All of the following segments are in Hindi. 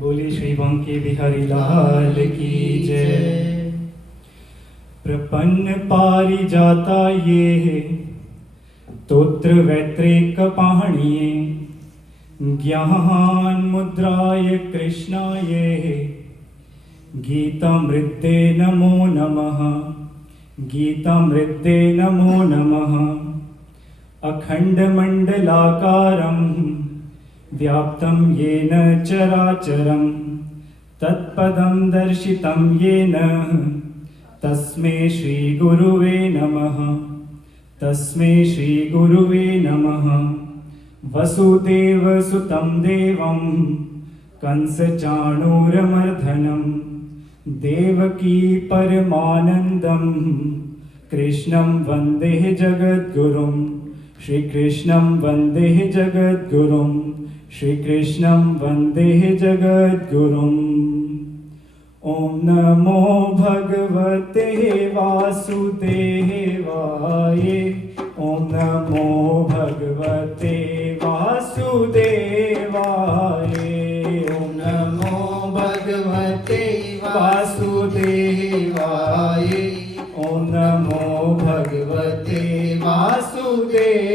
बोले श्री बांके बिहारी लाल की जय। प्रपन्न पारिजाता ये तोत्र वैत्रेक पाणिये, ज्ञान मुद्राय कृष्णाय गीतामृते नमो नमः। गीतामृते नमो नमः। अखंडमंडलाकारं व्याप्तं येन चराचरं तत्पदं दर्शितं येन तस्मै श्री गुरुवे नमः। तस्मै श्री गुरुवे नमः। वसुदेवसुतं देवं कंसचाणूरमर्दनं देवकी परमानन्दं कृष्णं वन्दे जगद्गुरुं। श्रीकृष्णं वन्दे जगद्गुरुं। श्रीकृष्णं वन्दे जगद्गुरुम्। ॐ नमो भगवते वासुदेवाय। ॐ नमो भगवते वासुदेवाय। ॐ नमो भगवते वासुदेवाय। ॐ नमो भगवते वासुदेवाय।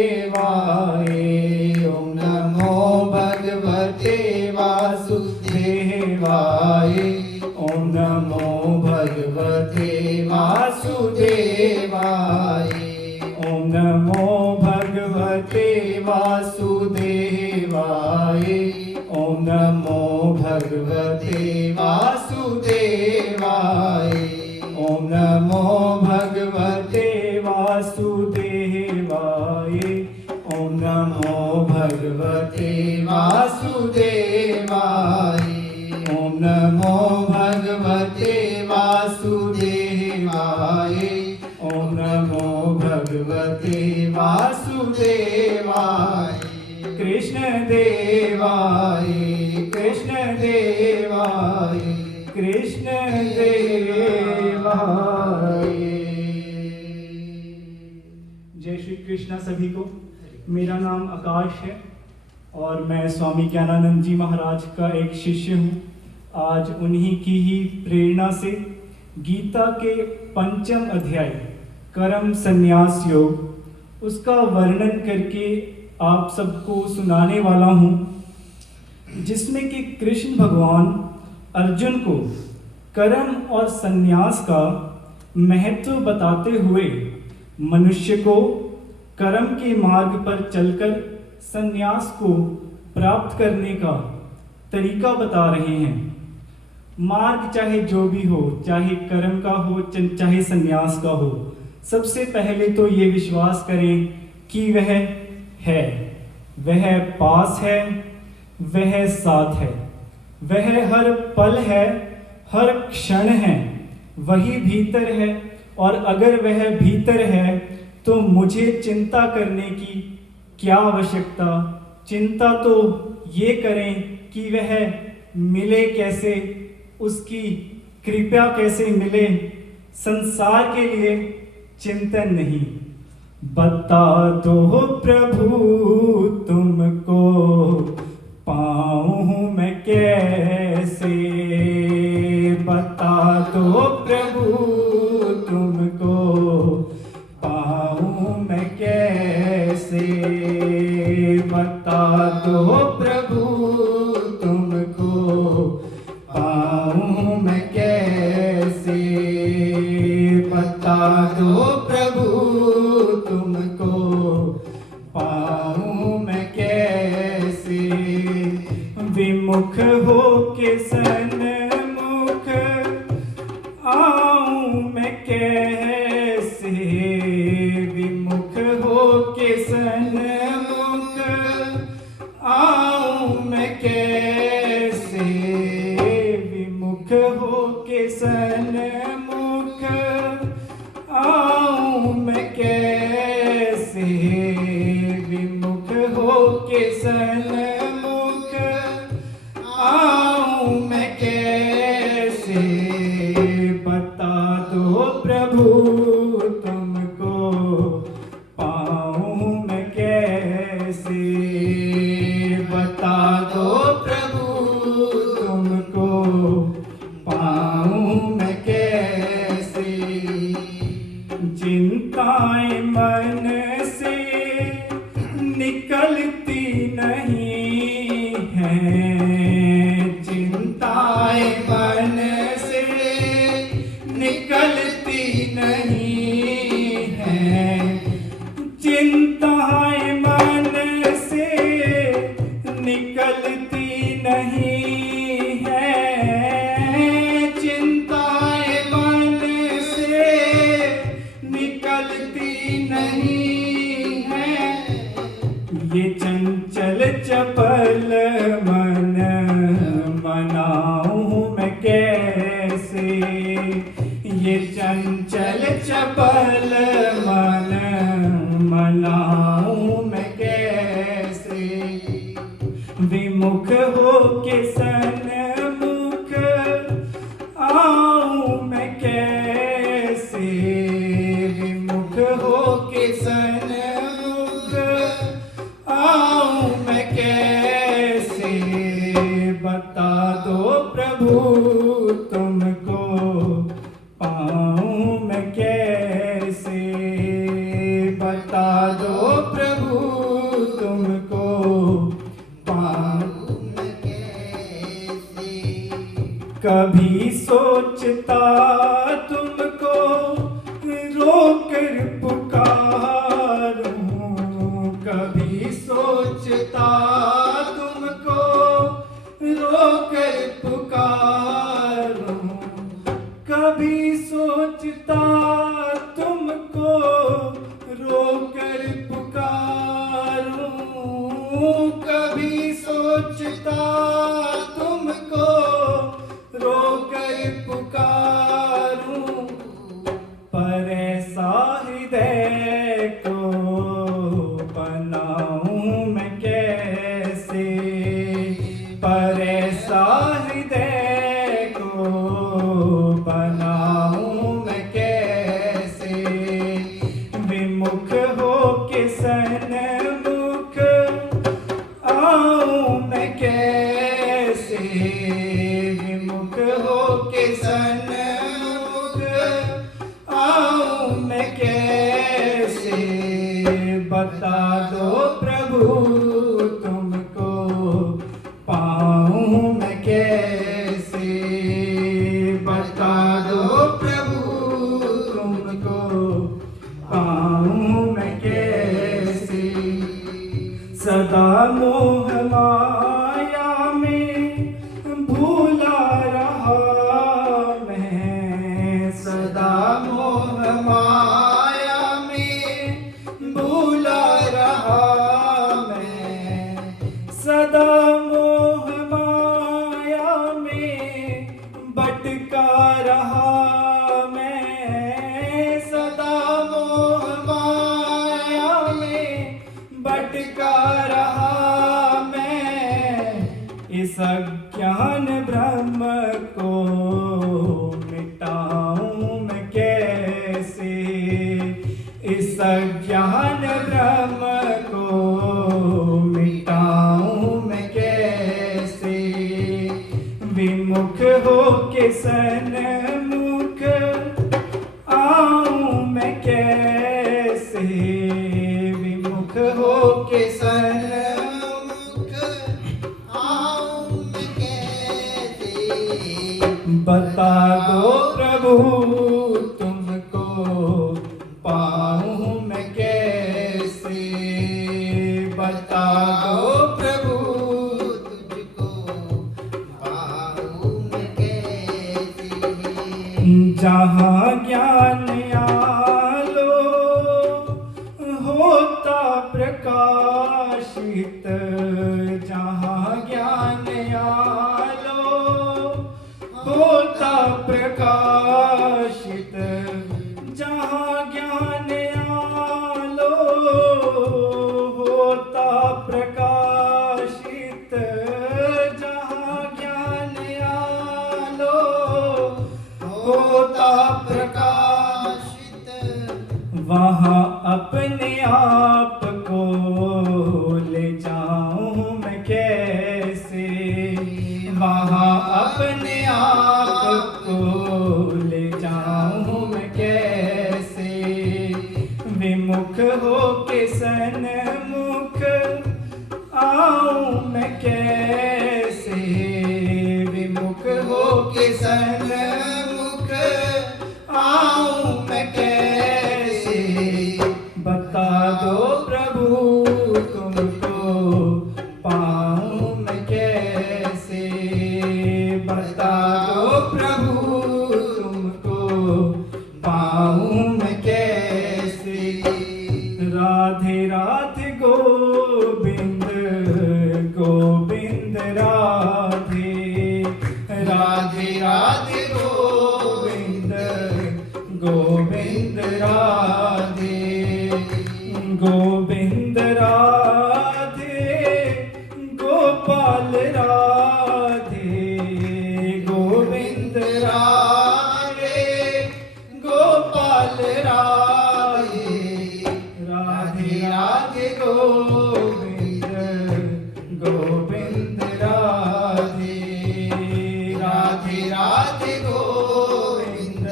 ॐ नमो भगवते वासुदेवाय। ॐ नमो भगवते वासुदेवाय। ॐ नमो भगवते वासुदेवाय। ॐ नमो भगवते वासुदेवाय। ॐ नमो भगवते वासुदेवाय। ॐ नमो भगवते वासुदेवाय। ॐ नमो भगवते वासुदेवाय। ॐ नमो भगवते वासुदेवाय। कृष्ण देवाय। कृष्ण देवाय। कृष्ण देवाय। जय श्री कृष्णा सभी को। मेरा नाम आकाश है और मैं स्वामी ज्ञानानंद जी महाराज का एक शिष्य हूँ। आज उन्हीं की ही प्रेरणा से गीता के 5वें अध्याय कर्म संन्यास योग उसका वर्णन करके आप सबको सुनाने वाला हूँ, जिसमें कि कृष्ण भगवान अर्जुन को कर्म और संन्यास का महत्व बताते हुए मनुष्य को कर्म के मार्ग पर चलकर संन्यास को प्राप्त करने का तरीका बता रहे हैं। मार्ग चाहे जो भी हो, चाहे कर्म का हो चाहे संन्यास का हो, सबसे पहले तो ये विश्वास करें कि वह है, वह पास है, वह साथ है, वह हर पल है, हर क्षण है, वही भीतर है। और अगर वह भीतर है तो मुझे चिंता करने की क्या आवश्यकता। चिंता तो ये करें कि वह मिले कैसे, उसकी कृपा कैसे मिले। संसार के लिए चिंतन नहीं। बता दो प्रभु तुमको पाऊं मैं कैसे। बता दो प्रभु तुमको पाऊं मैं कैसे। बता दो प्रभु तुमको पाऊं मैं कैसे। बता दो प्रभु तुमको पाऊं मैं कैसे। विमुख हो के सन्मुख आऊं मैं कैसे। विमुख हो के सन्मुख आऊं मैं कैसे। विमुख हो के सन्मुख आऊं मैं कैसे। विमुख हो के सन्मुख आऊं मैं कैसे। बता दो प्रभु तुमको पाऊं मैं कैसे। बता दो प्रभु तुमको चिंताएं मन से निकलती नहीं है, चिंताएं मन से निकलती नहीं है, चिंताएं मन से निकलती नहीं है। ये चंचल चपल मन मनाऊं मैं कैसे, ये चंचल चपल मन मनाऊं मैं कैसे। विमुख हो के सन्मुख आऊं मैं कैसे, विमुख हो के सन्मुख आऊं मैं कैसे। बता दो प्रभु तुमको पाऊं मैं कैसे, बता दो प्रभु तुमको पाऊं मैं कैसे। कभी सोचता तुमको रोकर पुकारूं, कभी सोचता तुमको रोकर पुकारूं, कभी सोचता तुमको रोकर पुकारूं, कभी सोचता तुमको रोकर पुकारूं। पर ऐसा हृदय को बनाऊं मैं कैसे, पर ऐसा हृदय को बनाऊं मैं कैसे। विमुख हो के सन्मुख आऊं मैं कैसे, विमुख हो के सन्मुख आऊं मैं कैसे। बता दो प्रभु तुमको पाऊं मैं कैसे, बता दो प्रभु तुमको पाऊं मैं कैसे। सदा मोह माया में भूला रहा मैं, सदा मोह माया में भूला रहा मैं, सदा मोह माया में भटका रहा मैं, सदा मोह माया में भटका रहा मैं। इस अज्ञान ब्रह्म को मिटाऊं मैं कैसे, इस अज्ञान ब्रह्म को मिटाऊं मैं कैसे। विमुख हो के सन्मुख आऊं मैं कैसे, विमुख हो के सन्मुख आऊं मैं कैसे। बता दो प्रभु तुमको पाऊं मैं कैसे, बता दो प्रभु तुझको पाऊं मैं कैसे। जहाँ ज्ञान आलो होता प्रकाशित, जहाँ ज्ञान आलो होता प्रकाशित, जहाँ ज्ञान आलो होता प्रकाशित, जहाँ ज्ञान आलो होता प्रकाशित। वहाँ अपने आप को ले जाऊं मैं कैसे, वहाँ अपने आप को ले जाऊं मैं कैसे। विमुख हो के सन्मुख आऊं मैं कैसे, विमुख हो सन्मुख आऊं मैं कैसे, बता दो प्रभु तुमको पाऊं मैं कैसे, बता दो प्रभु तुमको पाऊं मैं कैसे। राधे राधे गोविंद गोविंद राधे, राधे राधे गोविंद गोविंद राधे, गोविंद राधे गोपाल राधे, गोविंद राधे गोपाल राधे, राधे राधे गोविंद गोविंद राधे, राधे राधे गोविंद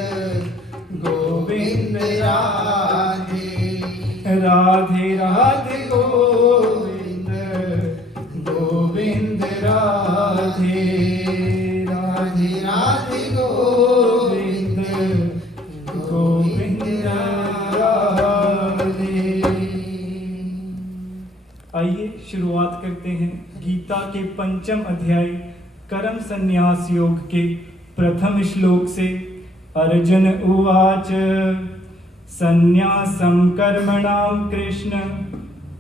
गोविंद राधे, राधे राधे गोविंद गोविंद राधे, राधे राधे गोविंद गोविंद राधे। आइए शुरुआत करते हैं गीता के 5वें अध्याय कर्म संन्यास योग के प्रथम श्लोक से। अर्जुन उवाच संन्यासं कर्मणां कृष्ण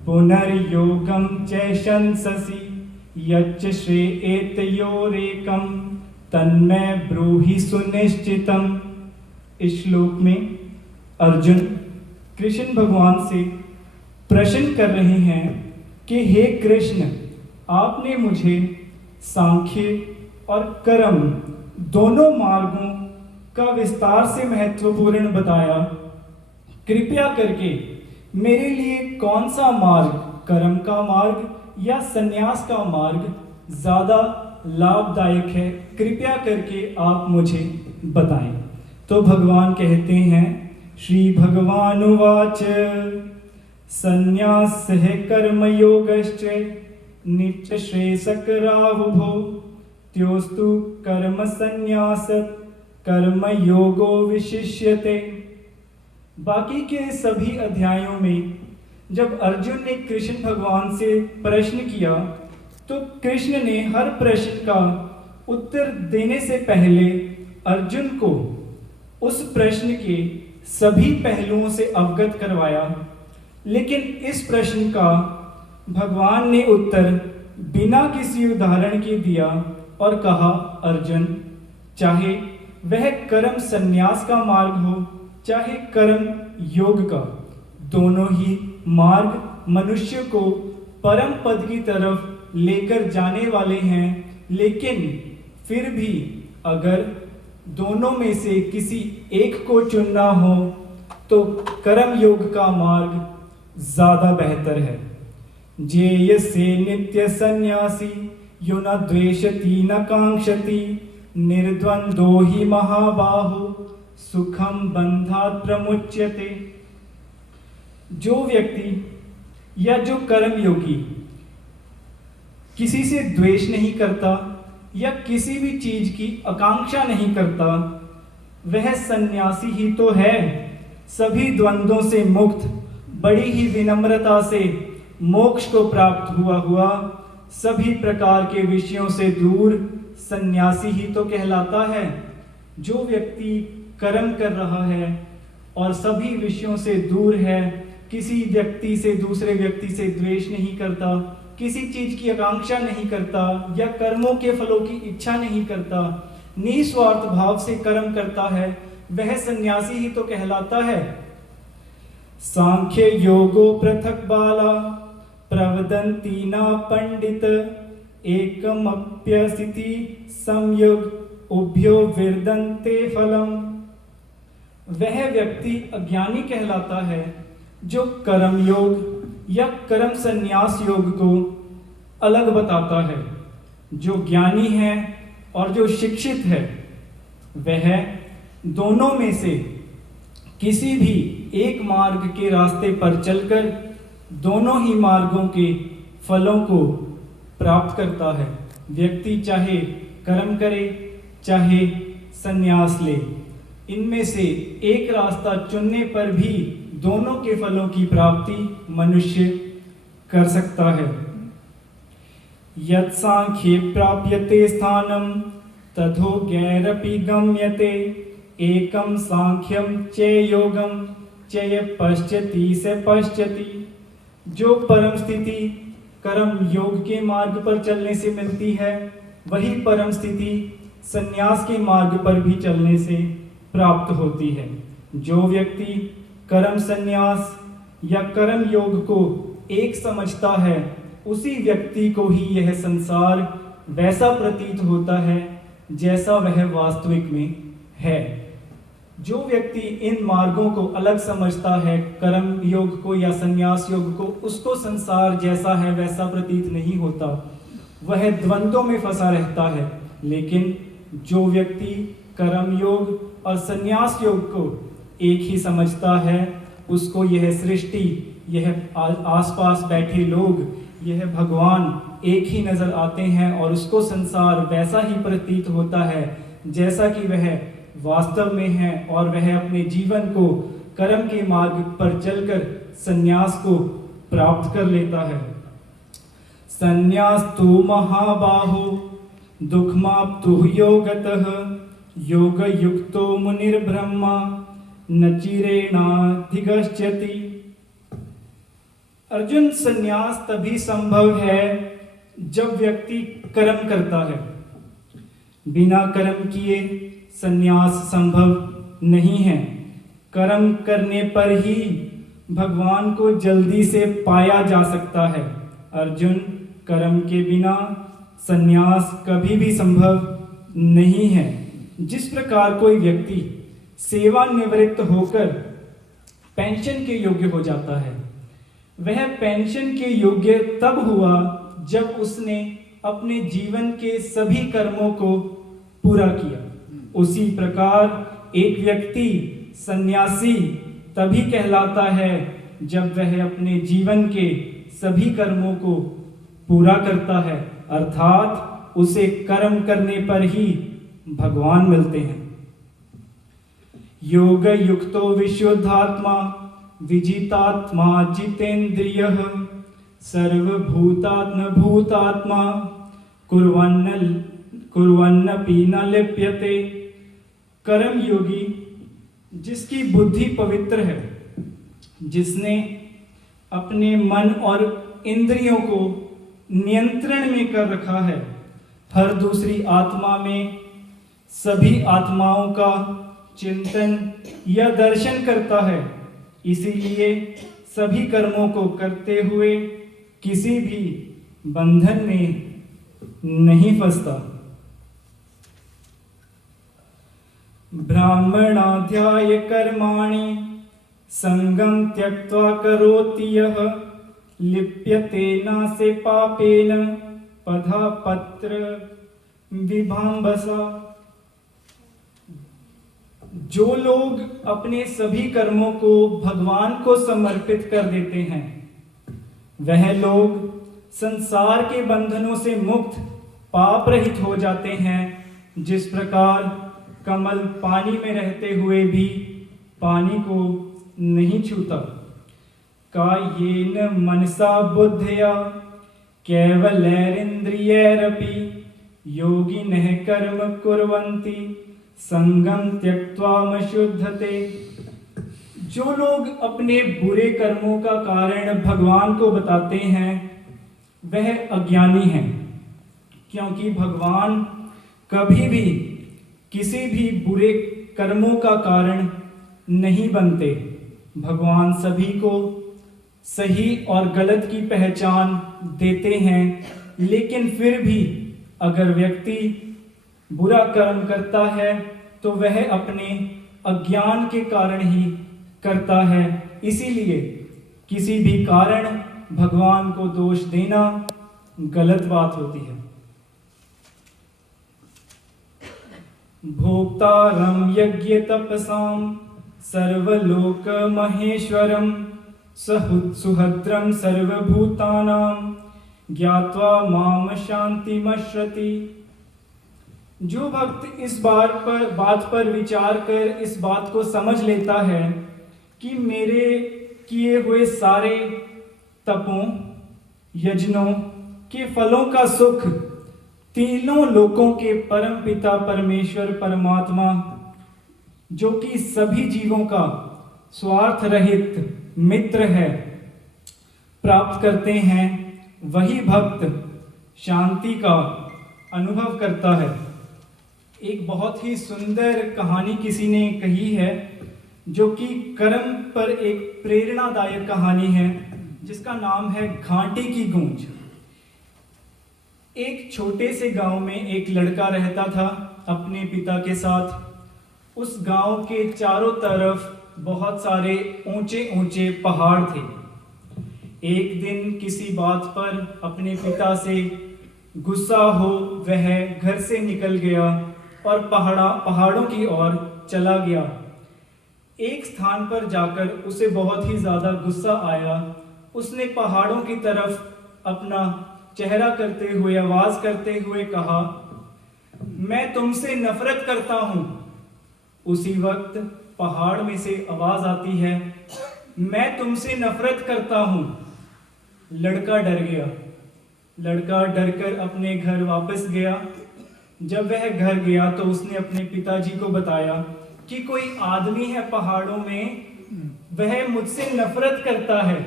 पुनर्योगं चैशंससि यच्च श्रेयेतयोरेकं तन्मे ब्रूहि सुनिश्चितम्। इस श्लोक में अर्जुन कृष्ण भगवान से प्रश्न कर रहे हैं कि हे कृष्ण, आपने मुझे सांख्य और कर्म दोनों मार्गों का विस्तार से महत्वपूर्ण बताया। कृपया करके मेरे लिए कौन सा मार्ग, कर्म का मार्ग या संन्यास का मार्ग ज्यादा लाभदायक है, कृपया करके आप मुझे बताएं। तो भगवान कहते हैं, श्री भगवान उवाच संन्यासः कर्मयोगश्च नित्यश्रेयसकरावुभौ त्योस्तु कर्म संन्यासत् कर्मयोगो विशिष्यते। बाकी के सभी अध्यायों में जब अर्जुन ने कृष्ण भगवान से प्रश्न किया तो कृष्ण ने हर प्रश्न का उत्तर देने से पहले अर्जुन को उस प्रश्न के सभी पहलुओं से अवगत करवाया। लेकिन इस प्रश्न का भगवान ने उत्तर बिना किसी उदाहरण के दिया और कहा, अर्जुन, चाहे वह कर्म संन्यास का मार्ग हो चाहे कर्म योग का, दोनों ही मार्ग मनुष्य को परम पद की तरफ लेकर जाने वाले हैं। लेकिन फिर भी अगर दोनों में से किसी एक को चुनना हो तो कर्म योग का मार्ग ज्यादा बेहतर है। जेयसे नित्य सन्यासी यो न द्वेषति न कांक्षति निर्द्वंदो हि महाबाहो सुखम बंधात् प्रमुच्यते। जो व्यक्ति या जो कर्मयोगी किसी से द्वेष नहीं करता या किसी भी चीज की आकांक्षा नहीं करता, वह सन्यासी ही तो है। सभी द्वंद्वों से मुक्त, बड़ी ही विनम्रता से मोक्ष को प्राप्त हुआ सभी प्रकार के विषयों से दूर सन्यासी ही तो कहलाता है। जो व्यक्ति कर्म कर रहा है और सभी विषयों से दूर है, किसी व्यक्ति से दूसरे व्यक्ति से द्वेष नहीं करता, किसी चीज की आकांक्षा नहीं करता या कर्मों के फलों की इच्छा नहीं करता, निस्वार्थ भाव से कर्म करता है, वह सन्यासी ही तो कहलाता है। सांख्य योगो पृथक बाला प्रवदन्ति न पंडित एकमप्यसिति संयुग उभयो विर्दन्ते फलम। वह व्यक्ति अज्ञानी कहलाता है जो कर्म योग या कर्म संन्यास योग को अलग बताता है। जो ज्ञानी है और जो शिक्षित है वह दोनों में से किसी भी एक मार्ग के रास्ते पर चलकर दोनों ही मार्गों के फलों को प्राप्त करता है। व्यक्ति चाहे कर्म करे चाहे संन्यास ले। इनमें से एक रास्ता चुनने पर भी दोनों के फलों की प्राप्ति मनुष्य कर सकता है। यत् सांख्ये प्राप्यते स्थानं तथो गैरपि गम्यते, एकम सांख्यम च योगम च पश्यति से पश्यति। जो परम स्थिति कर्म योग के मार्ग पर चलने से मिलती है, वही परम स्थिति संन्यास के मार्ग पर भी चलने से प्राप्त होती है। जो व्यक्ति कर्म संन्यास या कर्म योग को एक समझता है, उसी व्यक्ति को ही यह संसार वैसा प्रतीत होता है जैसा वह वास्तविक में है। जो व्यक्ति इन मार्गों को अलग समझता है, कर्म योग को या संन्यास योग को, उसको संसार जैसा है वैसा प्रतीत नहीं होता, वह द्वंद्वों में फंसा रहता है। लेकिन जो व्यक्ति कर्म योग और संन्यास योग को एक ही समझता है, उसको यह सृष्टि, यह आसपास बैठे लोग, यह भगवान एक ही नजर आते हैं और उसको संसार वैसा ही प्रतीत होता है जैसा कि वह वास्तव में है, और वह अपने जीवन को कर्म के मार्ग पर चलकर संन्यास को प्राप्त कर लेता है। संन्यास तो महाबाहो दुखमाप्तु योगतः, योग युक्तो मुनिर्ब्रह्मा न चिरेणाधिगच्छति। अर्जुन, संन्यास तभी संभव है जब व्यक्ति कर्म करता है। बिना कर्म किए संन्यास संभव नहीं है। कर्म करने पर ही भगवान को जल्दी से पाया जा सकता है। अर्जुन, कर्म के बिना संन्यास कभी भी संभव नहीं है। जिस प्रकार कोई व्यक्ति सेवानिवृत्त होकर पेंशन के योग्य हो जाता है, वह पेंशन के योग्य तब हुआ जब उसने अपने जीवन के सभी कर्मों को पूरा किया। उसी प्रकार एक व्यक्ति सन्यासी तभी कहलाता है जब वह अपने जीवन के सभी कर्मों को पूरा करता है, अर्थात उसे कर्म करने पर ही भगवान मिलते हैं। योग युक्तो विशुद्धात्मा विजितात्मा जितेन्द्रियः, सर्वभूतात्म भूतात्मा कुर्वन्नपि न लिप्यते। कर्म योगी जिसकी बुद्धि पवित्र है, जिसने अपने मन और इंद्रियों को नियंत्रण में कर रखा है, हर दूसरी आत्मा में सभी आत्माओं का चिंतन या दर्शन करता है, इसीलिए सभी कर्मों को करते हुए किसी भी बंधन में नहीं फंसता। ब्राह्मणाध्याय कर्माणि संगम त्यक्त्वा करोति यः, लिप्यते नासे पापेन पदापत्र विभाम्बसा। जो लोग अपने सभी कर्मों को भगवान को समर्पित कर देते हैं, वह लोग संसार के बंधनों से मुक्त पाप रहित हो जाते हैं। जिस प्रकार कमल पानी में रहते हुए भी पानी को नहीं छूता। कायेन मनसा बुद्धया केवलैरिन्द्रियैरपि योगिनः कर्म कुर्वन्ति संगम त्यक्त्वामशुद्धते। जो लोग अपने बुरे कर्मों का कारण भगवान को बताते हैं, वह अज्ञानी हैं, क्योंकि भगवान कभी भी किसी भी बुरे कर्मों का कारण नहीं बनते। भगवान सभी को सही और गलत की पहचान देते हैं, लेकिन फिर भी अगर व्यक्ति बुरा कर्म करता है तो वह अपने अज्ञान के कारण ही करता है। इसीलिए किसी भी कारण भगवान को दोष देना गलत बात होती है। भोक्तारं यज्ञ तपसां सर्वलोक महेश्वरं सुहद्रं सर्वभूतानां ज्ञात्वा माम शांतिमश्रति। जो भक्त इस बात पर विचार कर इस बात को समझ लेता है कि मेरे किए हुए सारे तपों यज्ञों के फलों का सुख तीनों लोकों के परम पिता परमेश्वर परमात्मा, जो कि सभी जीवों का स्वार्थ रहित मित्र है, प्राप्त करते हैं, वही भक्त शांति का अनुभव करता है। एक बहुत ही सुंदर कहानी किसी ने कही है, जो कि कर्म पर एक प्रेरणादायक कहानी है, जिसका नाम है घाटी की गूंज। एक छोटे से गांव में एक लड़का रहता था अपने पिता के साथ। उस गांव के चारों तरफ बहुत सारे ऊंचे ऊंचे पहाड़ थे। एक दिन किसी बात पर अपने पिता से गुस्सा हो वह घर से निकल गया और पहाड़ों की ओर चला गया। एक स्थान पर जाकर उसे बहुत ही ज्यादा गुस्सा आया। उसने पहाड़ों की तरफ अपना चेहरा करते हुए, आवाज करते हुए कहा, मैं तुमसे नफरत करता हूं। उसी वक्त पहाड़ में से आवाज आती है, मैं तुमसे नफरत करता हूं। लड़का डर गया। लड़का डरकर अपने घर वापस गया। जब वह घर गया तो उसने अपने पिताजी को बताया कि कोई आदमी है पहाड़ों में, वह मुझसे नफरत करता है।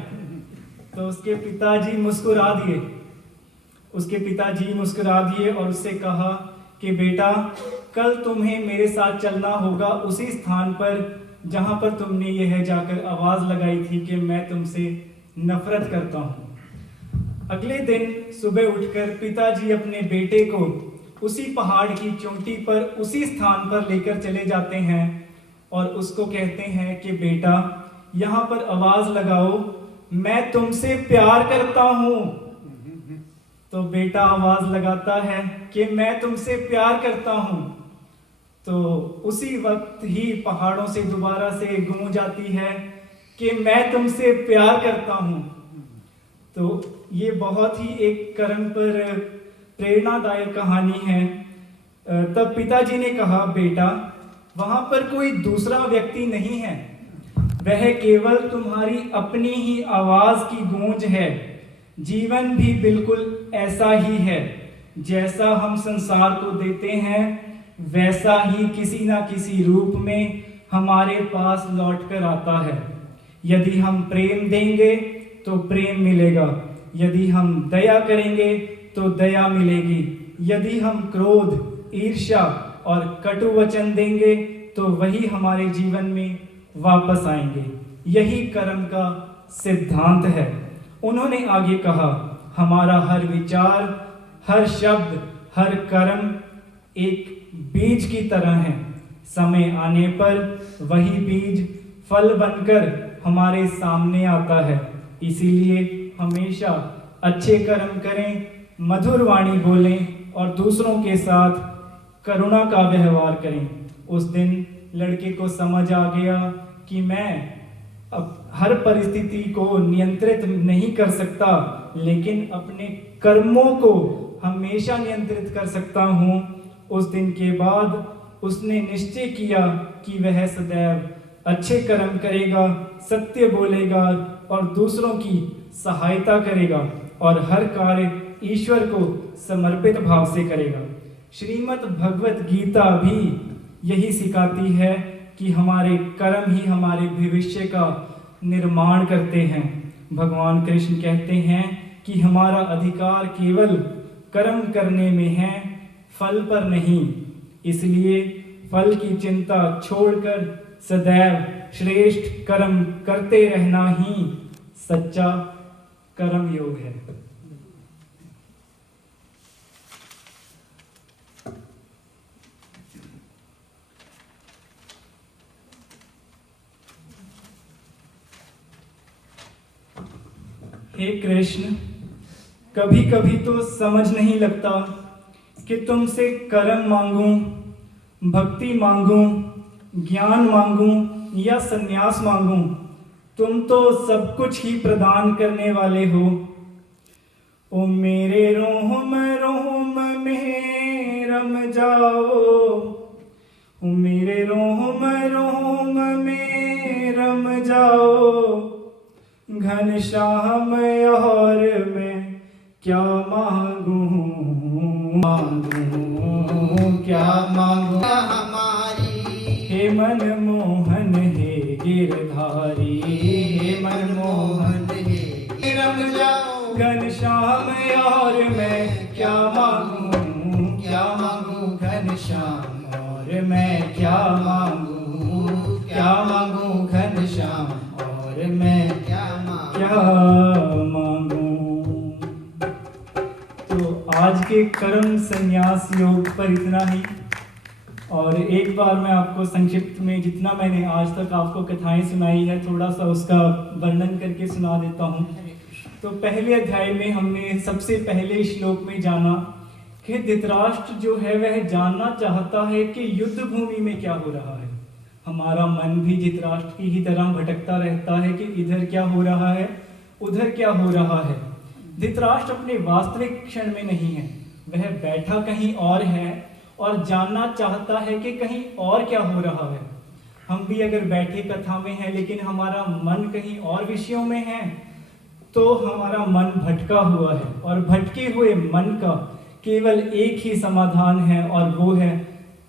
तो उसके पिताजी मुस्कुरा दिए और उससे कहा कि बेटा, कल तुम्हें मेरे साथ चलना होगा उसी स्थान पर जहां पर तुमने यह जाकर आवाज लगाई थी कि मैं तुमसे नफरत करता हूं। अगले दिन सुबह उठकर पिताजी अपने बेटे को उसी पहाड़ की चोटी पर, उसी स्थान पर लेकर चले जाते हैं और उसको कहते हैं कि बेटा, यहां पर आवाज लगाओ, मैं तुमसे प्यार करता हूं। तो बेटा आवाज लगाता है कि मैं तुमसे प्यार करता हूं। तो उसी वक्त ही पहाड़ों से दोबारा से गूंज आती है कि मैं तुमसे प्यार करता हूं। तो ये बहुत ही एक कर्म पर प्रेरणादायक कहानी है। तब पिताजी ने कहा, बेटा, वहां पर कोई दूसरा व्यक्ति नहीं है, वह केवल तुम्हारी अपनी ही आवाज की गूंज है। जीवन भी बिल्कुल ऐसा ही है, जैसा हम संसार को देते हैं वैसा ही किसी ना किसी रूप में हमारे पास लौट कर आता है। यदि हम प्रेम देंगे तो प्रेम मिलेगा, यदि हम दया करेंगे तो दया मिलेगी, यदि हम क्रोध, ईर्ष्या और कटु वचन देंगे तो वही हमारे जीवन में वापस आएंगे। यही कर्म का सिद्धांत है। उन्होंने आगे कहा, हमारा हर विचार, हर शब्द, हर कर्म एक बीज की तरह है। समय आने पर वही बीज फल बनकर हमारे सामने आता है। इसीलिए हमेशा अच्छे कर्म करें, मधुर वाणी बोलें और दूसरों के साथ करुणा का व्यवहार करें। उस दिन लड़के को समझ आ गया कि मैं अब हर परिस्थिति को नियंत्रित नहीं कर सकता, लेकिन अपने कर्मों को हमेशा नियंत्रित कर सकता हूँ। उस दिन के बाद उसने निश्चय किया कि वह सदैव अच्छे कर्म करेगा, सत्य बोलेगा और दूसरों की सहायता करेगा और हर कार्य ईश्वर को समर्पित भाव से करेगा। श्रीमद् भगवत गीता भी यही सिखाती है कि हमारे कर्म ही हमारे भविष्य का निर्माण करते हैं। भगवान कृष्ण कहते हैं कि हमारा अधिकार केवल कर्म करने में है, फल पर नहीं। इसलिए फल की चिंता छोड़कर सदैव श्रेष्ठ कर्म करते रहना ही सच्चा कर्म योग है। हे कृष्ण, कभी कभी तो समझ नहीं लगता कि तुमसे कर्म मांगूं, भक्ति मांगूं, ज्ञान मांगूं या संन्यास मांगूं। तुम तो सब कुछ ही प्रदान करने वाले हो। ओ मेरे रोम रोम में रम जाओ, मेरे रोम रोम में रम जाओ, घनश्याम और मैं क्या मांगूं, मांगूं क्या मांगूं हमारी, हे मनमोहन हे गिरधारी, हे मनमोहन हे रम जाओ, घनश्याम और मैं क्या मांगूं, क्या मांगूं घनश्याम, और मैं क्या मांगूं, क्या मांगूं घनश्याम, और मैं क्या मांगूं। क्या मांगूं। तो आज के कर्म संन्यास योग पर इतना ही। और एक बार मैं आपको संक्षिप्त में जितना मैंने आज तक आपको कथाएं सुनाई है थोड़ा सा उसका वर्णन करके सुना देता हूँ। तो पहले अध्याय में हमने सबसे पहले श्लोक में जाना कि धृतराष्ट्र जो है वह जानना चाहता है कि युद्ध भूमि में क्या हो रहा है। हमारा मन भी धृतराष्ट्र की ही तरह भटकता रहता है कि इधर क्या हो रहा है, उधर क्या हो रहा है। धृतराष्ट्र अपने वास्तविक क्षण में नहीं है, वह बैठा कहीं और है और जानना चाहता है कि कहीं और क्या हो रहा है। हम भी अगर बैठे कथा में हैं लेकिन हमारा मन कहीं और विषयों में है तो हमारा मन भटका हुआ है, और भटके हुए मन का केवल एक ही समाधान है और वो है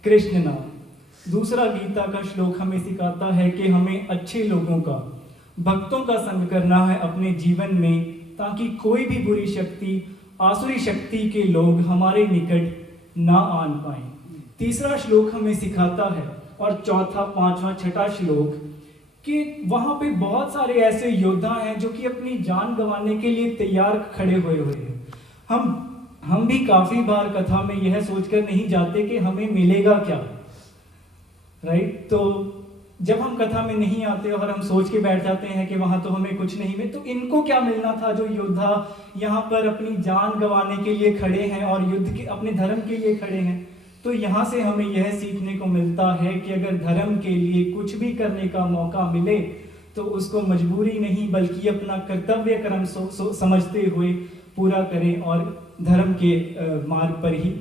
कृष्ण नाम। दूसरा गीता का श्लोक हमें सिखाता है कि हमें अच्छे लोगों का, भक्तों का संग करना है अपने जीवन में, ताकि कोई भी बुरी शक्ति, आसुरी शक्ति के लोग हमारे निकट ना आन पाए। तीसरा श्लोक हमें सिखाता है, और चौथा, पांचवा, छठा श्लोक कि वहां पे बहुत सारे ऐसे योद्धा हैं जो कि अपनी जान गंवाने के लिए तैयार खड़े हुए हैं। हम भी काफी बार कथा में यह सोचकर नहीं जाते कि हमें मिलेगा क्या, राइट। तो जब हम कथा में नहीं आते और हम सोच के बैठ जाते हैं कि वहां तो हमें कुछ नहीं मिले, तो इनको क्या मिलना था जो योद्धा यहाँ पर अपनी जान गंवाने के लिए खड़े हैं और युद्ध के अपने धर्म के लिए खड़े हैं। तो यहाँ से हमें यह सीखने को मिलता है कि अगर धर्म के लिए कुछ भी करने का मौका मिले तो उसको मजबूरी नहीं बल्कि अपना कर्तव्य कर्म समझते हुए पूरा करें और धर्म के मार्ग पर ही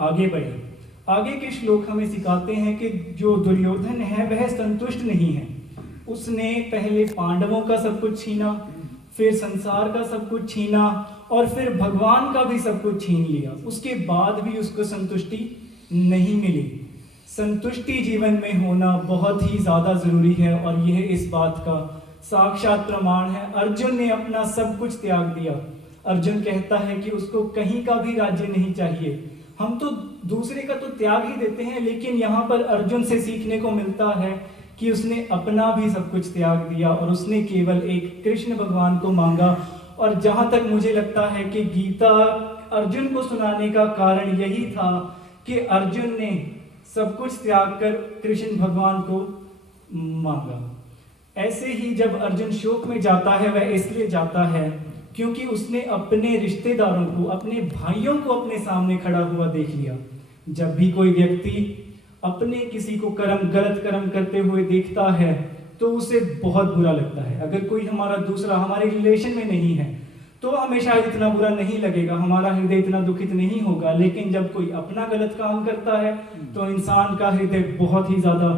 आगे बढ़ें। आगे के श्लोक हमें सिखाते हैं कि जो दुर्योधन है वह संतुष्ट नहीं है। उसने पहले पांडवों का सब कुछ छीना, फिर संसार का सब कुछ छीना, और फिर भगवान का भी सब कुछ छीन लिया। उसके बाद भी उसको संतुष्टि नहीं मिली। संतुष्टि जीवन में होना बहुत ही ज्यादा जरूरी है, और यह इस बात का साक्षात प्रमाण है। अर्जुन ने अपना सब कुछ त्याग दिया। अर्जुन कहता है कि उसको कहीं का भी राज्य नहीं चाहिए। हम तो दूसरे का तो त्याग ही देते हैं, लेकिन यहाँ पर अर्जुन से सीखने को मिलता है कि उसने अपना भी सब कुछ त्याग दिया और उसने केवल एक कृष्ण भगवान को मांगा। और जहां तक मुझे लगता है कि गीता अर्जुन को सुनाने का कारण यही था कि अर्जुन ने सब कुछ त्याग कर कृष्ण भगवान को मांगा। ऐसे ही जब अर्जुन शोक में जाता है वह इसलिए जाता है क्योंकि उसने अपने रिश्तेदारों को, अपने भाइयों को अपने सामने खड़ा हुआ देख लिया। जब भी कोई व्यक्ति अपने किसी को गलत कर्म करते हुए देखता है तो उसे बहुत बुरा लगता है। अगर कोई हमारा दूसरा हमारे रिलेशन में नहीं है तो हमें शायद इतना बुरा नहीं लगेगा, हमारा हृदय इतना दुखित नहीं होगा। लेकिन जब कोई अपना गलत काम करता है तो इंसान का हृदय बहुत ही ज्यादा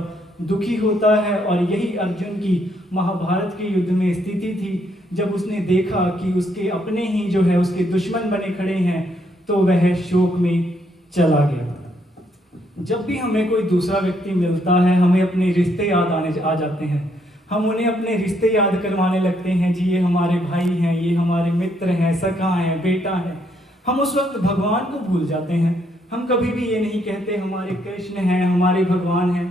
दुखी होता है। और यही अर्जुन की महाभारत के युद्ध में स्थिति थी। जब उसने देखा कि उसके अपने ही जो है उसके दुश्मन बने खड़े हैं तो वह शोक में चला गया। जब भी हमें कोई दूसरा व्यक्ति मिलता है हमें अपने रिश्ते याद आ जाते हैं। हम उन्हें अपने रिश्ते याद करवाने लगते हैं, जी ये हमारे भाई हैं, ये हमारे मित्र हैं, सखा हैं, बेटा है। हम उस वक्त भगवान को भूल जाते हैं। हम कभी भी ये नहीं कहते हमारे कृष्ण हैं, हमारे भगवान हैं।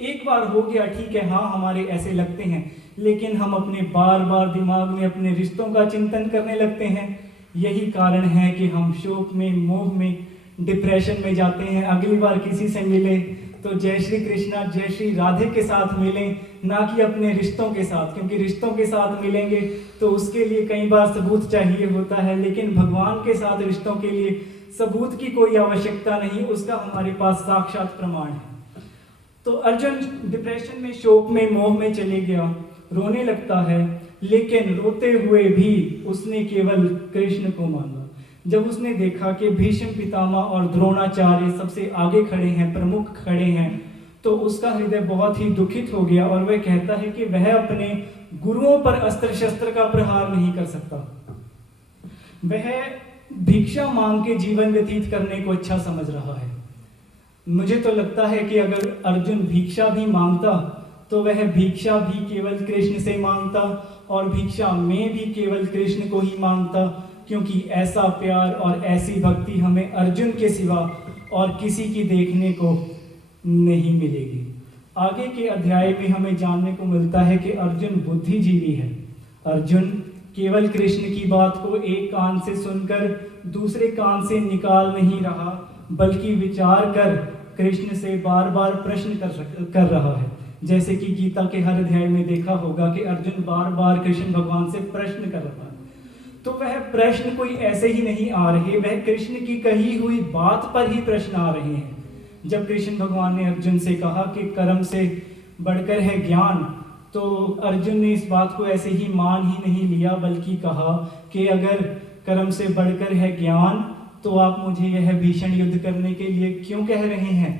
एक बार हो गया, ठीक है, हाँ हमारे ऐसे लगते हैं, लेकिन हम अपने बार बार दिमाग में अपने रिश्तों का चिंतन करने लगते हैं। यही कारण है कि हम शोक में, मोह में, डिप्रेशन में जाते हैं। अगली बार किसी से मिले तो जय श्री कृष्णा, जय श्री राधे के साथ मिलें, ना कि अपने रिश्तों के साथ, क्योंकि रिश्तों के साथ मिलेंगे तो उसके लिए कई बार सबूत चाहिए होता है। लेकिन भगवान के साथ रिश्तों के लिए सबूत की कोई आवश्यकता नहीं, उसका हमारे पास साक्षात प्रमाण है। तो अर्जुन डिप्रेशन में, शोक में, मोह में चले गया, रोने लगता है, लेकिन रोते हुए भी उसने केवल कृष्ण को मांगा। जब उसने देखा कि भीष्म पितामह और द्रोणाचार्य सबसे आगे खड़े हैं, प्रमुख खड़े हैं, तो उसका हृदय बहुत ही दुखित हो गया और वह कहता है कि वह अपने गुरुओं पर अस्त्र शस्त्र का प्रहार नहीं कर सकता। वह भिक्षा मांग के जीवन व्यतीत करने को अच्छा समझ रहा है। मुझे तो लगता है कि अगर अर्जुन भिक्षा भी मांगता तो वह भिक्षा भी केवल कृष्ण से मांगता और भिक्षा में भी केवल कृष्ण को ही मांगता, क्योंकि ऐसा प्यार और ऐसी भक्ति हमें अर्जुन के सिवा और किसी की देखने को नहीं मिलेगी। आगे के अध्याय में हमें जानने को मिलता है कि अर्जुन बुद्धिजीवी है। अर्जुन केवल कृष्ण की बात को एक कान से सुनकर दूसरे कान से निकाल नहीं रहा, बल्कि विचार कर कृष्ण से बार बार प्रश्न कर रहा है। जैसे कि गीता के हर अध्याय में देखा होगा कि अर्जुन बार बार कृष्ण भगवान से प्रश्न कर रहा है। तो वह प्रश्न कोई ऐसे ही नहीं आ रहे, वह कृष्ण की कही हुई बात पर ही प्रश्न आ रहे हैं। जब कृष्ण भगवान ने अर्जुन से कहा कि कर्म से बढ़कर है ज्ञान, तो अर्जुन ने इस बात को ऐसे ही मान ही नहीं लिया, बल्कि कहा कि अगर कर्म से बढ़कर है ज्ञान तो आप मुझे यह भीषण युद्ध करने के लिए क्यों कह रहे हैं।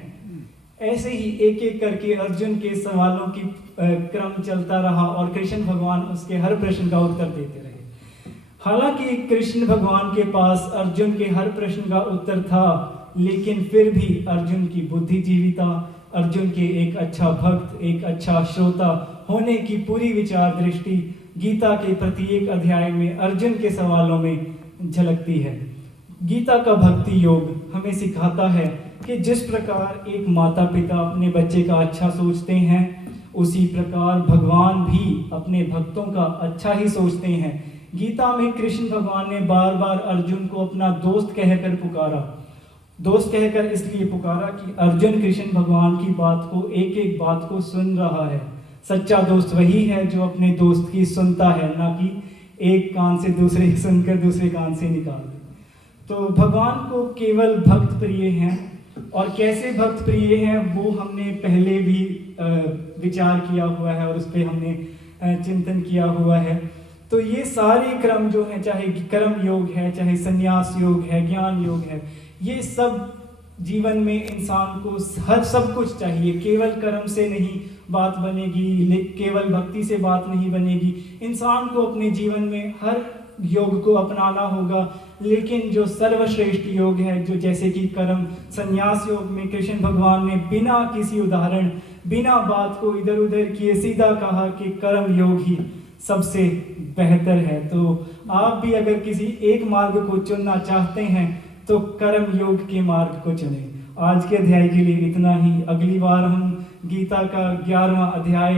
ऐसे ही एक एक करके अर्जुन के सवालों की क्रम चलता रहा और कृष्ण भगवान उसके हर प्रश्न का उत्तर देते रहे। हालांकि कृष्ण भगवान के पास अर्जुन के हर प्रश्न का उत्तर था, लेकिन फिर भी अर्जुन की बुद्धिजीविता, अर्जुन के एक अच्छा भक्त, एक अच्छा श्रोता होने की पूरी विचार दृष्टि गीता के प्रत्येक अध्याय में अर्जुन के सवालों में झलकती है। गीता का भक्ति योग हमें सिखाता है कि जिस प्रकार एक माता पिता अपने बच्चे का अच्छा सोचते हैं, उसी प्रकार भगवान भी अपने भक्तों का अच्छा ही सोचते हैं। गीता में कृष्ण भगवान ने बार बार अर्जुन को अपना दोस्त कहकर पुकारा। दोस्त कहकर इसलिए पुकारा कि अर्जुन कृष्ण भगवान की बात को, एक एक बात को सुन रहा है। सच्चा दोस्त वही है जो अपने दोस्त की सुनता है, ना कि एक कान से दूसरे सुनकर दूसरे कान से निकाल दे। तो भगवान को केवल भक्त प्रिय हैं, और कैसे भक्त प्रिय हैं वो हमने पहले भी विचार किया हुआ है और उस पर हमने चिंतन किया हुआ है। तो ये सारे क्रम जो हैं, चाहे कर्म योग है, चाहे संन्यास योग है, ज्ञान योग है, ये सब जीवन में इंसान को हर सब कुछ चाहिए। केवल कर्म से नहीं बात बनेगी, केवल भक्ति से बात नहीं बनेगी। इंसान को अपने जीवन में हर योग को अपनाना होगा, लेकिन जो सर्वश्रेष्ठ योग है, जो जैसे कि कर्म संन्यास योग में कृष्ण भगवान ने बिना किसी उदाहरण, बिना बात को इधर उधर किए सीधा कहा कि कर्म योग ही सबसे बेहतर है। तो आप भी अगर किसी एक मार्ग को चुनना चाहते हैं तो कर्म योग के मार्ग को चुनें। आज के अध्याय के लिए इतना ही। अगली बार हम गीता का 11वां अध्याय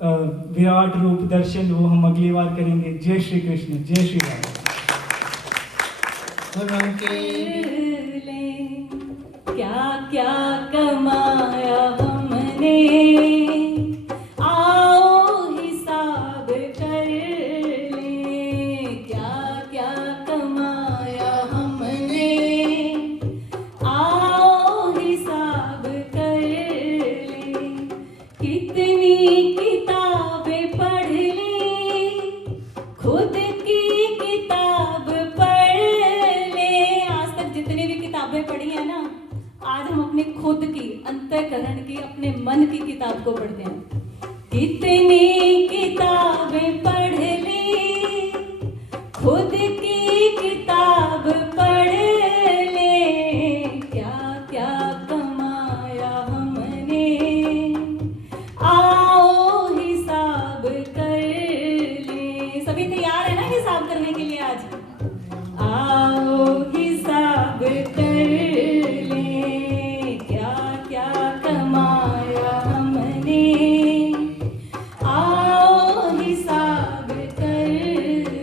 विराट रूप दर्शन वो हम अगली बार करेंगे। जय श्री कृष्ण, जय श्री राम। क्या क्या कमाया हमने, आओ हिसाब कर ले। क्या क्या कमाया हमने, आओ हिसाब कर ले। कितनी किताबें पढ़ ली, खुद की किताब पढ़ ले। आज तक जितनी भी किताबें पढ़ी है ना, आज हम अपने खुद की, अंतःकरण की, अपने मन की किताब को पढ़ते हैं। कितनी किताबें पढ़ ली, खुद की किताब पढ़ ले। क्या क्या कमाया हमने, आओ हिसाब कर ले। सभी तैयार है ना हिसाब करने के लिए? आज आओ हिसाब कर ले। क्या क्या कमाया हमने, आओ हिसाब कर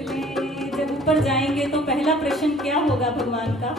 ले। जब ऊपर जाएंगे तो पहला प्रश्न क्या होगा भगवान का?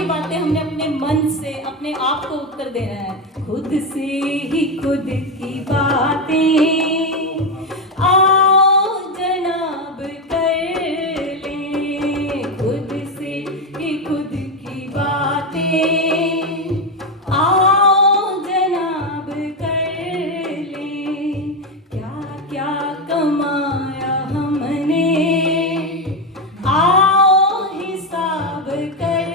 सारी बातें हमने अपने मन से अपने आप को उत्तर देना है। खुद से ही खुद की बातें आओ जनाब कर लें, खुद से ही खुद की बातें आओ जनाब कर लें। क्या क्या कमाया हमने आओ हिसाब कर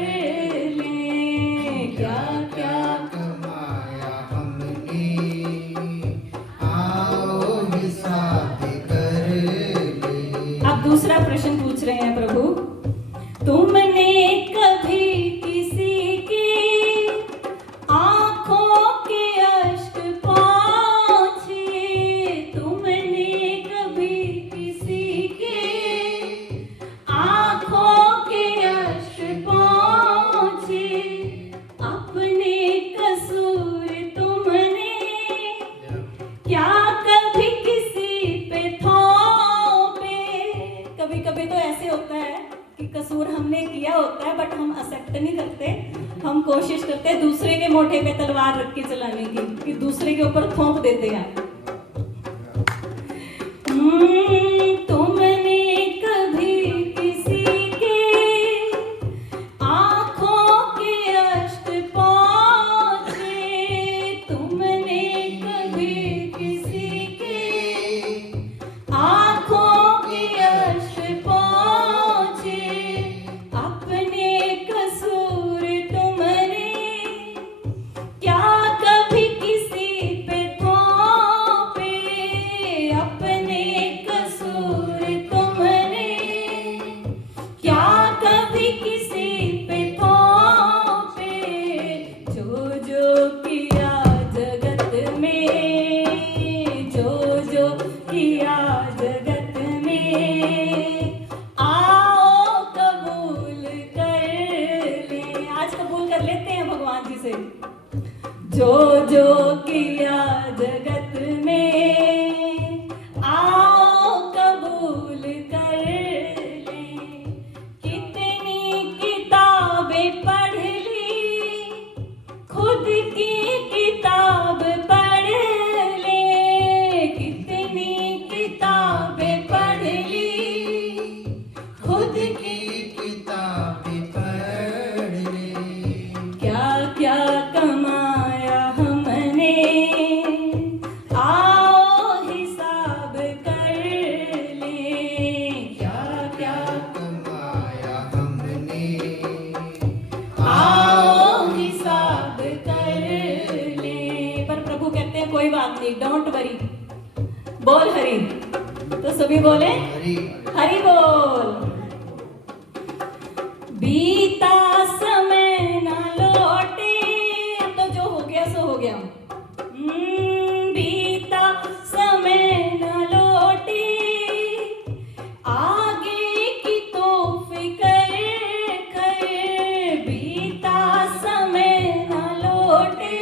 लें, क्या क्या कमाया हमने आओ हिसाब कर ले। अब दूसरा प्रश्न पूछ रहे हैं प्रभु, तुमने कभी किसी की आंखों के अश्क पोंछे, तुमने कभी किसी के आंखों के अश्क पोंछे, अपने कसूर तुमने क्या कभी किसी पे थोपे। कभी कभी तो ऐसे होता है कि कसूर हमने किया होता है बट हम एक्सेप्ट नहीं करते, हम कोशिश करते हैं दूसरे के मोढे पे तलवार रख के चलाने की, कि दूसरे के ऊपर थोप देते हैं। तुमने कभी किसी के आंखों के अश्क पोंछे, तुमने कभी किसी के आंखों के अश्क पोंछे, अपने कसूर तुमने क्या कभी किसी पे थोपे, अपने कसूर तुमने क्या कभी किसी पे थोपे। जो जो किया जगत में, जो किया जगत में आओ कबूल कर ले। आज कबूल कर लेते हैं भगवान जी से। जो किया जगत में आओ कबूल कर ले। कितनी किताबें पढ़ ली, खुद की किताब पढ़ ले, कितनी किताबें पढ़ ली, खुद की किताबें पढ़ ले। क्या क्या कमाया हमने आओ हिसाब कर लें, क्या क्या कमाया हमने आओ हिसाब कर लें। पर प्रभु कहते हैं कोई बात नहीं, डोंट वरी, बोल हरि। तो सभी बोले हरि हरि बोल। बीता समय ना लौटे, अब तो जो हो गया सो हो गया। बीता समय ना लौटे, आगे की तो फिकर कर। बीता समय ना लौटे,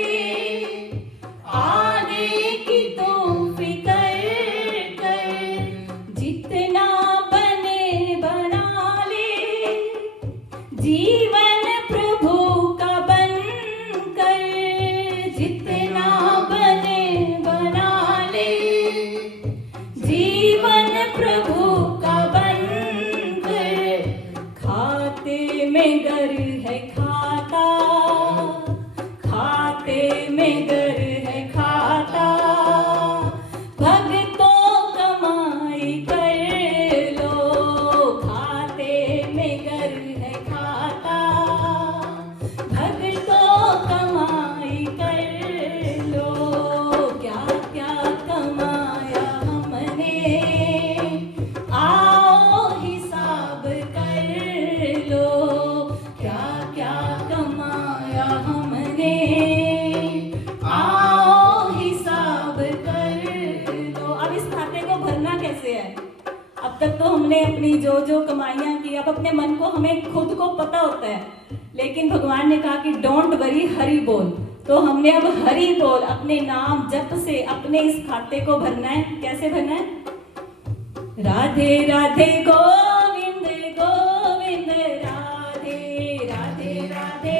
आगे की तो फिकर कर। जितना बने बना ले, जीवन प्रभु का बन कर। जितना बने बना ले, जीवन प्रभु का बन कर। खाते में गर है खाता, खाते में गर है खाता, भक्तों कमाई कर लो। खाते में गर है खाता, भक्तों कमाई कर लो। क्या क्या कमाया हमने आओ हिसाब कर लो, क्या क्या कमाया हमने आओ हिसाब कर लो। अब इस खाते को भरना कैसे है? अब तक तो हमने अपनी जो कमाइयां की, अब अपने मन को हमें खुद को पता होता है, लेकिन भगवान ने कहा कि डोंट वरी, हरि बोल। तो हमने अब हरि बोल अपने नाम जप से अपने इस खाते को भरना है। कैसे भरना है? राधे राधे गोविंद गोविंद, राधे राधे राधे